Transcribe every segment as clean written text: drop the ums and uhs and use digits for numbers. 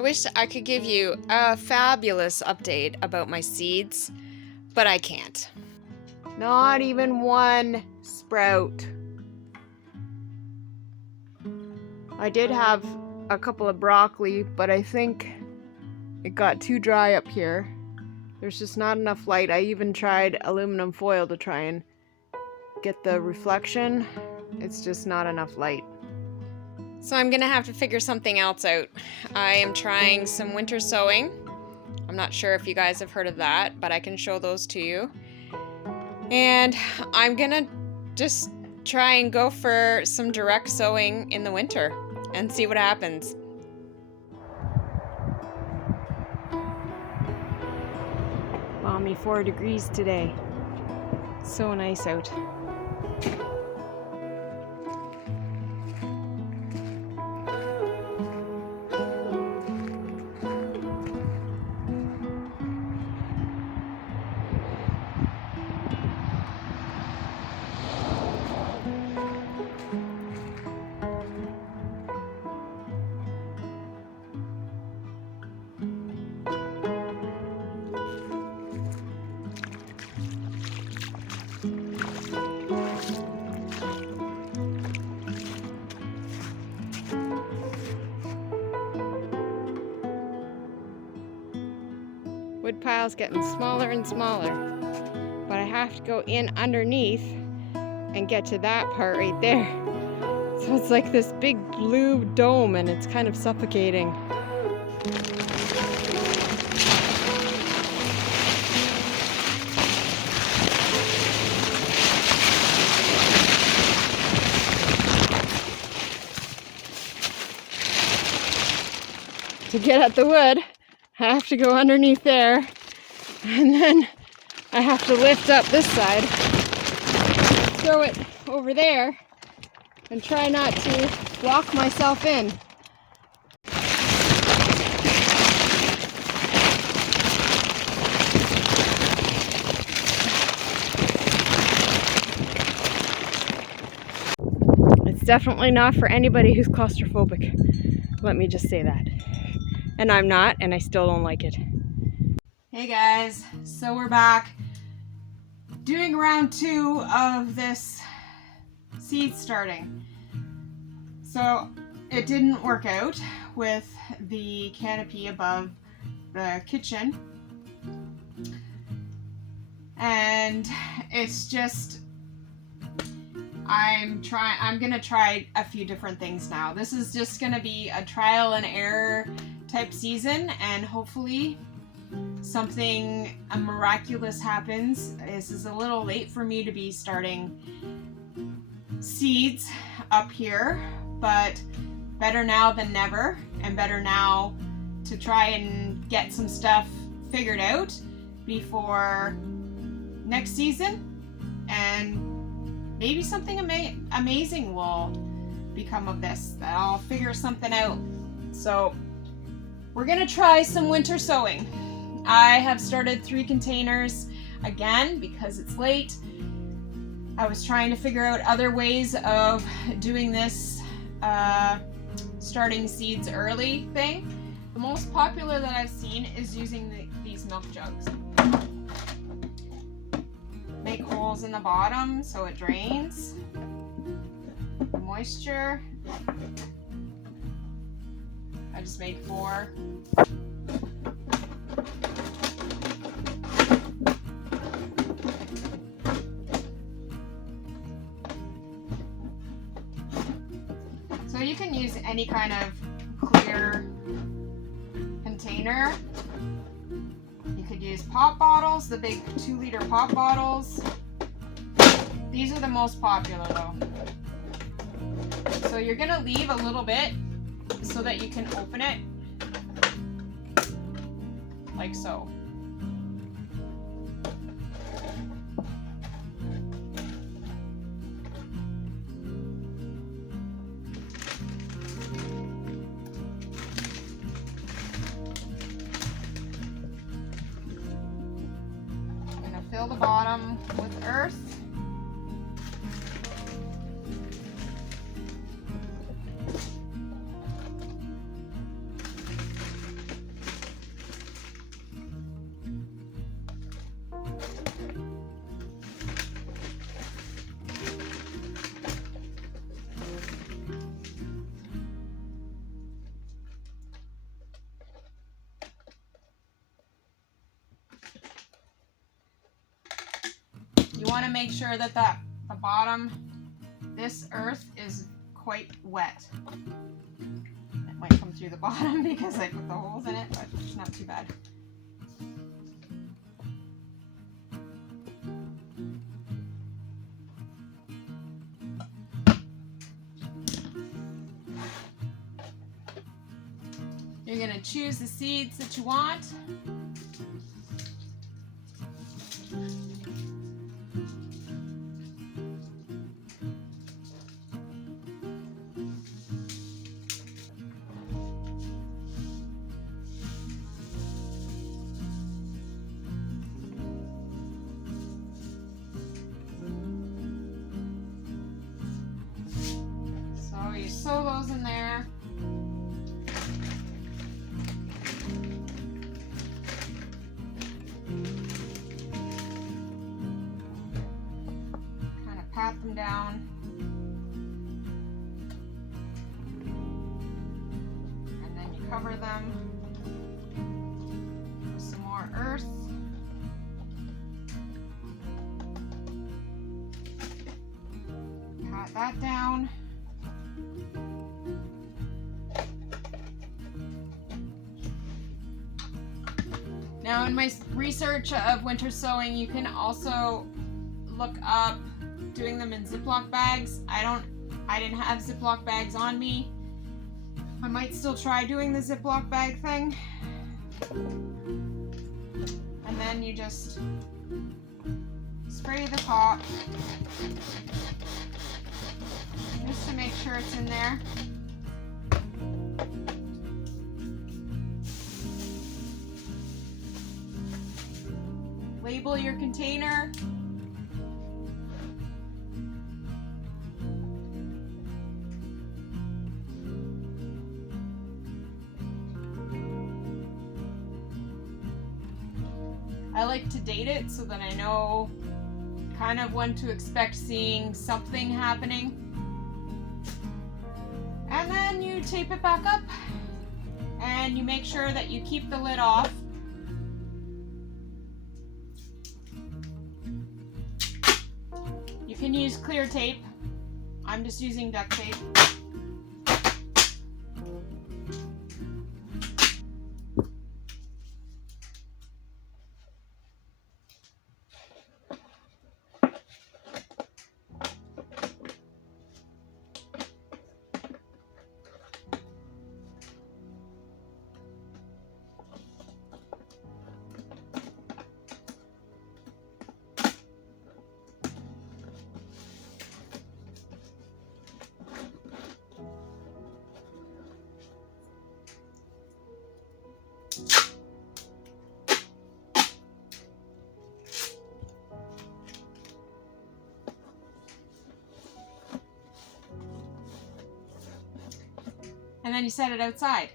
I wish I could give you a fabulous update about my seeds, but I can't. Not even one sprout. I did have a couple of broccoli, but I think it got too dry up here. There's just not enough light. I even tried aluminum foil to try and get the reflection. It's just not enough light. So I'm gonna have to figure something else out. I am trying some winter sowing. I'm not sure if you guys have heard of that, but I can show those to you. And I'm gonna just try and go for some direct sowing in the winter and see what happens. Balmy 4 degrees today. So nice out. Wood pile's getting smaller and smaller, but I have to go in underneath and get to that part right there. So it's like this big blue dome and it's kind of suffocating. To get at the wood, I have to go underneath there, and then I have to lift up this side, throw it over there, and try not to lock myself in. It's definitely not for anybody who's claustrophobic. Let me just say that. And I'm not, and I still don't like it. Hey guys, so we're back doing round 2 of this seed starting. So it didn't work out with the canopy above the kitchen. And it's just, I'm gonna try a few different things now. This is just gonna be a trial and error type season, and hopefully something miraculous happens. This is a little late for me to be starting seeds up here, but better now than never, and better now to try and get some stuff figured out before next season, and maybe something amazing will become of this, that I'll figure something out. So we're gonna try some winter sowing. I have started 3 containers again because it's late. I was trying to figure out other ways of doing this starting seeds early thing. The most popular that I've seen is using these milk jugs. Make holes in the bottom so it drains the moisture. I just made 4. So you can use any kind of clear container. You could use pop bottles, the big 2-liter pop bottles. These are the most popular though. So you're gonna leave a little bit so that you can open it like so. I'm gonna fill the bottom with earth. You want to make sure that the bottom, this earth is quite wet. It might come through the bottom because I put the holes in it, but it's not too bad. You're going to choose the seeds that you want. So you sow those in there. Pat them down, and then you cover them with some more earth. Pat that down. Now, in my research of winter sowing, you can also look up doing them in Ziploc bags. I didn't have Ziploc bags on me. I might still try doing the Ziploc bag thing. And then you just spray the top just to make sure it's in there. Label your container. I like to date it so that I know kind of when to expect seeing something happening. And then you tape it back up and you make sure that you keep the lid off. You can use clear tape. I'm just using duct tape. And then you set it outside.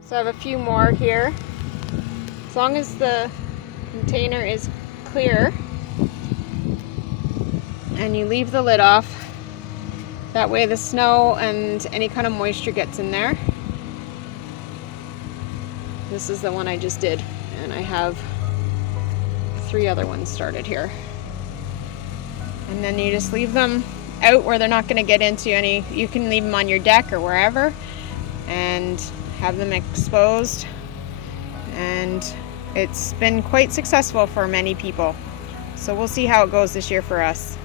So I have a few more here. As long as the container is clear and you leave the lid off, that way the snow and any kind of moisture gets in there. This is the one I just did, and I have 3 other ones started here. And then you just leave them out where they're not going to get into any. You can leave them on your deck or wherever and have them exposed, and it's been quite successful for many people. So we'll see how it goes this year for us.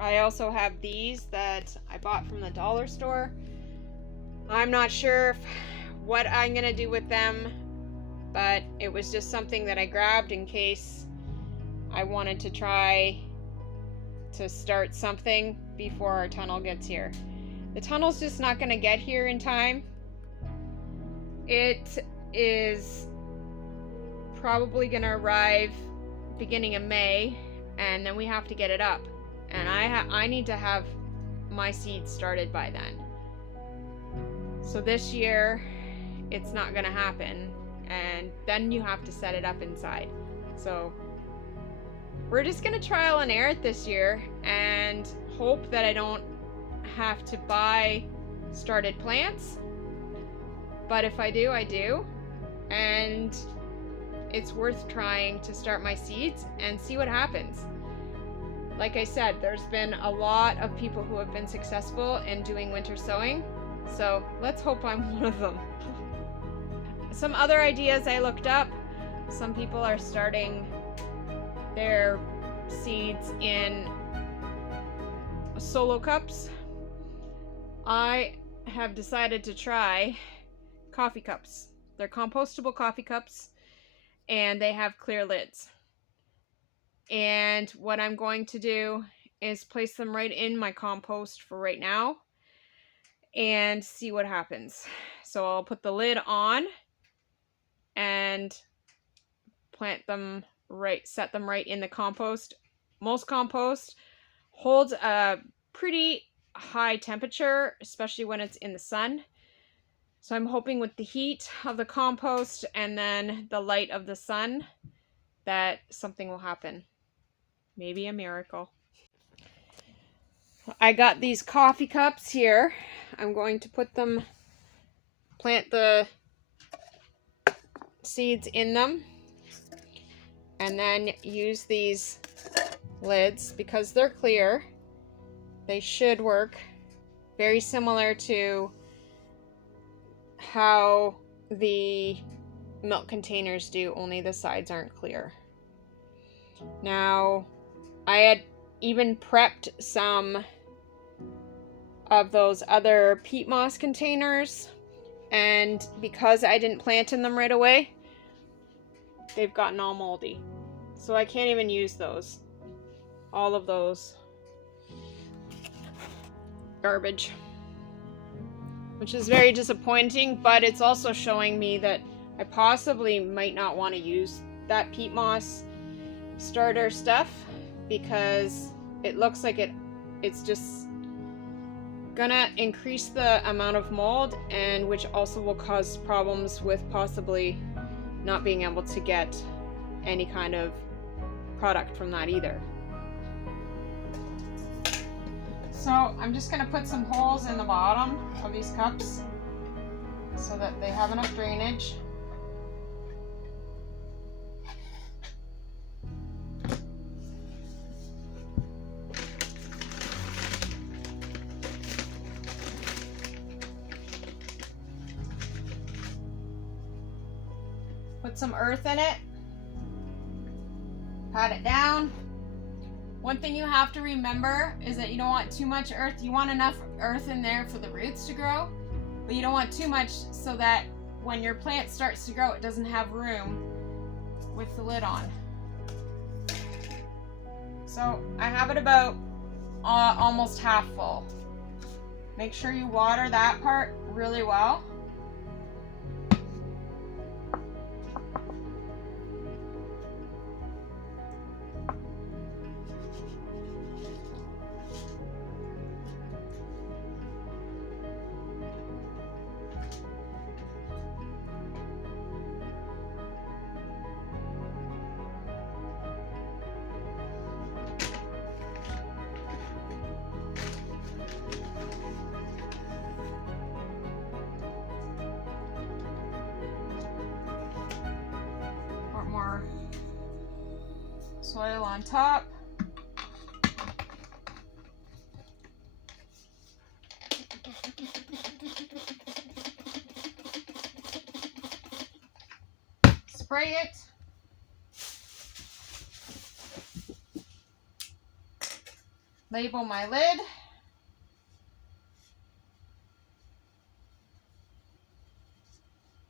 I also have these that I bought from the dollar store. I'm not sure what I'm going to do with them, but it was just something that I grabbed in case I wanted to try to start something before our tunnel gets here. The tunnel's just not going to get here in time. It is probably going to arrive beginning of May, and then we have to get it up, and I need to have my seeds started by then. So this year it's not going to happen, and then you have to set it up inside. So we're just going to trial and error it this year and hope that I don't have to buy started plants. But if I do, I do. And it's worth trying to start my seeds and see what happens. like I said, there's been a lot of people who have been successful in doing winter sowing, so let's hope I'm one of them. Some other ideas I looked up, some people are starting their seeds in solo cups. I have decided to try coffee cups. They're compostable coffee cups and they have clear lids. And what I'm going to do is place them right in my compost for right now and see what happens. So I'll put the lid on and plant them right, set them right in the compost. Most compost holds a pretty high temperature, especially when it's in the sun. So I'm hoping with the heat of the compost and then the light of the sun that something will happen. Maybe a miracle. I got these coffee cups here. I'm going to plant the seeds in them, and then use these lids because they're clear. They should work very similar to how the milk containers do, only the sides aren't clear. Now, I had even prepped some of those other peat moss containers, and because I didn't plant in them right away, they've gotten all moldy. So I can't even use those. All of those. Garbage. Which is very disappointing, but it's also showing me that I possibly might not want to use that peat moss starter stuff because it looks like it's just gonna increase the amount of mold, and which also will cause problems with possibly not being able to get any kind of product from that either. So I'm just gonna put some holes in the bottom of these cups so that they have enough drainage. Put some earth in it. Pat it down. One thing you have to remember is that you don't want too much earth. You want enough earth in there for the roots to grow, but you don't want too much so that when your plant starts to grow, it doesn't have room with the lid on. So I have it about almost half full. Make sure you water that part really well. More soil on top. Spray it. Label my lid.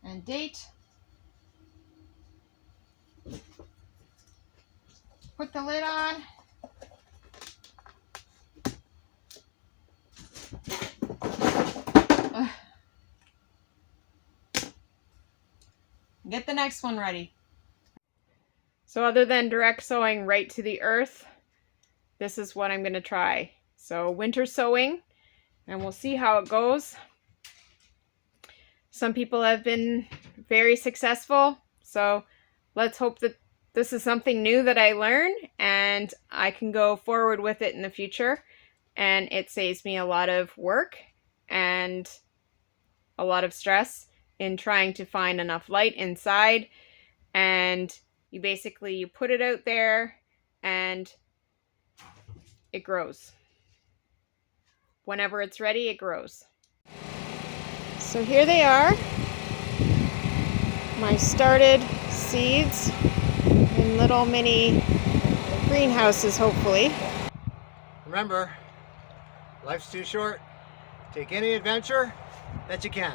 And date. Put the lid on. Get the next one ready. So other than direct sowing right to the earth, this is what I'm going to try. So winter sowing, and we'll see how it goes. Some people have been very successful, so let's hope that this is something new that I learn and I can go forward with it in the future, and it saves me a lot of work and a lot of stress in trying to find enough light inside. And you put it out there and it grows. Whenever it's ready, it grows. So here they are, my started seeds in little mini greenhouses, hopefully. Remember, life's too short. Take any adventure that you can.